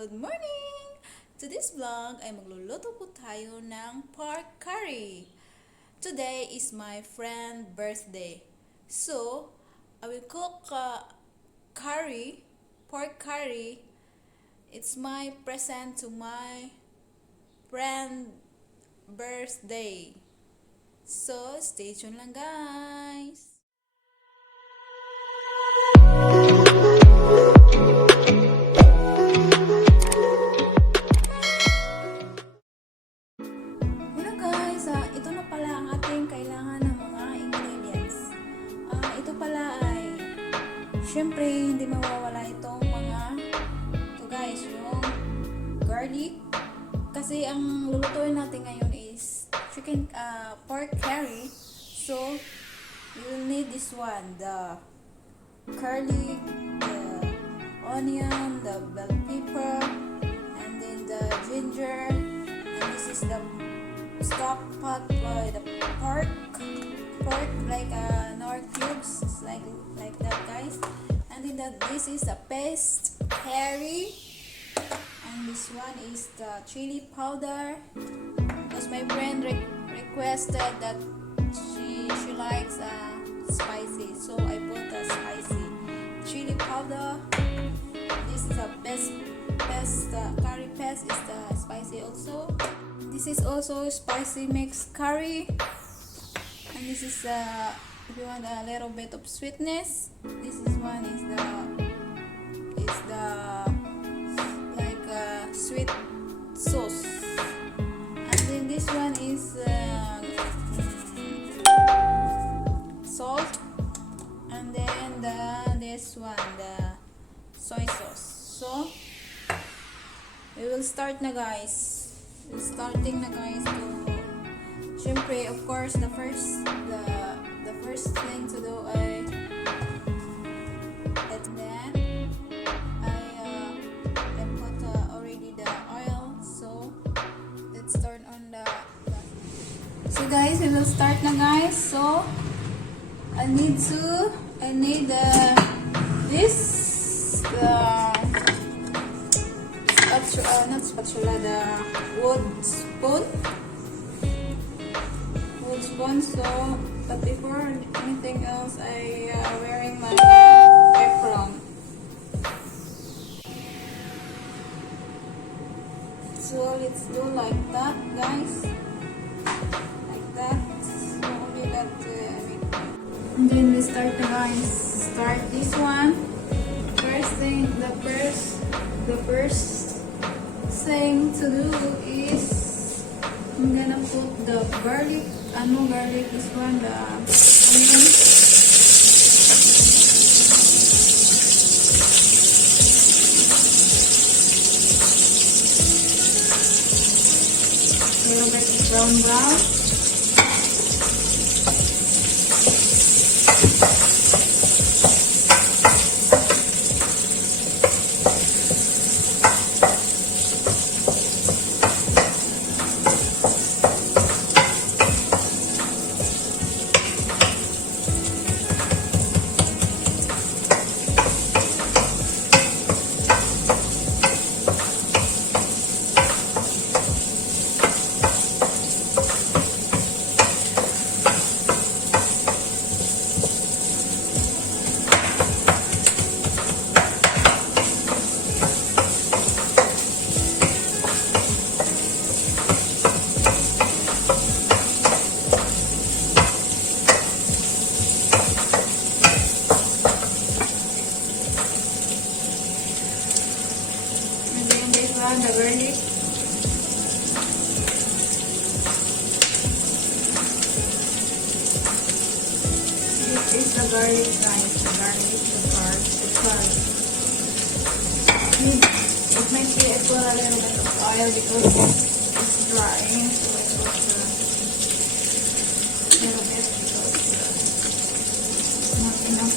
Good morning! To this vlog ay magluluto po tayo ng pork curry. Today is my friend's birthday. So, I will cook curry, pork curry. It's my present to my friend's birthday. So, stay tuned lang guys! Ito na pala ang ating kailangan ng mga ingredients. Ito pala ay, syempre, hindi mawawala itong ito guys, yung garlic. Kasi ang lulutuin natin ngayon is pork curry. So, you will need this one, the garlic, the onion, the bell pepper, and then the ginger, and this is the stock pot by the pork like nor cubes, like that guys. And then this is the paste curry, and this one is the chili powder because my friend requested that she likes spicy, so I put the spicy chili powder. This is the best curry paste is the spicy also. This is also spicy mixed curry, and this is if you want a little bit of sweetness, this is one is the like sweet sauce, and then this one is salt, and then this one the soy sauce. So we will start na guys. Starting na guys to syempre of course the first thing to do ay and then I put already the oil, so let's turn on the so guys we will start na guys. So I need this not spatula, the wood spoon. So, but before anything else, I wearing my apron. So let's do like that, guys. Like that. So only that. And then we start, guys. Start this one. First thing to do is I'm gonna put the garlic. No garlic, this one, the onion. A little bit brown. The garlic. This is the garlic, guys. The garlic, the curd. It might be as well a little bit of oil because it's dry. So I put a little bit because it's not enough.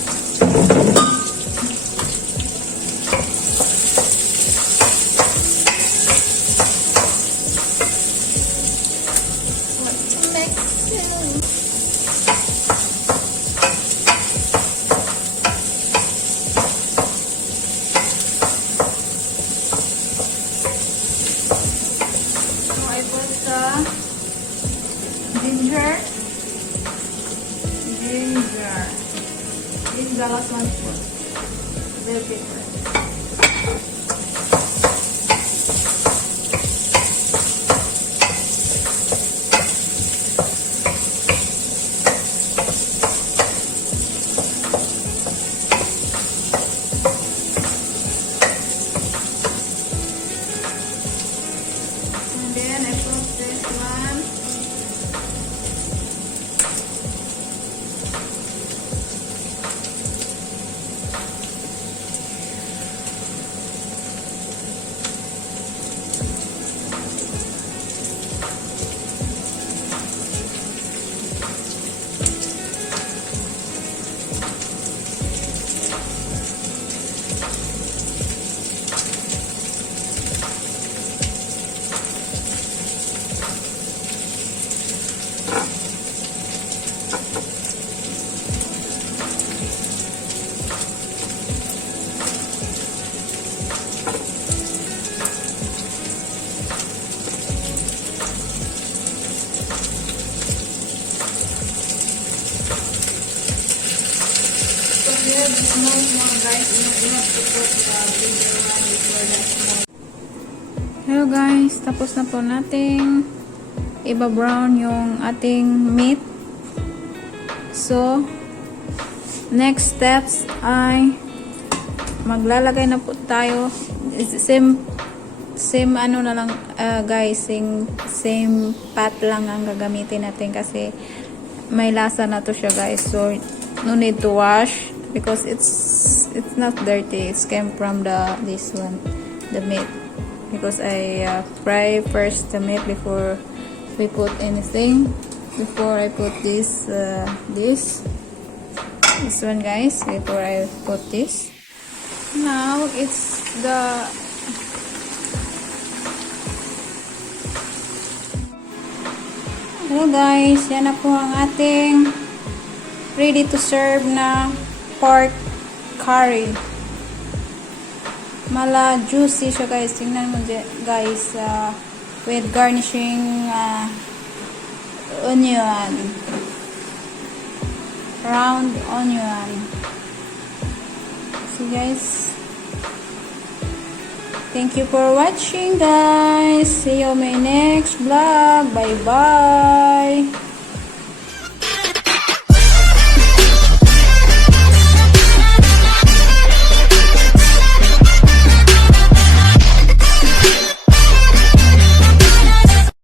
Hello guys, tapos na po nating iba-brown yung ating meat. So, next steps ay maglalagay na po tayo. Same ano na lang guys, same pot lang ang gagamitin natin kasi may lasa na to siya guys. So, no need to wash because it's not dirty. It came from this one, the meat. Because I fry first the meat before we put anything. Before I put this one guys, before I put this. Now it's the hello guys, yan na po ang ating ready to serve na pork curry. Mala juicy siya guys. Tingnan mo guys, with garnishing onion, round onion. So guys, thank you for watching guys. See you on my next vlog. Bye bye.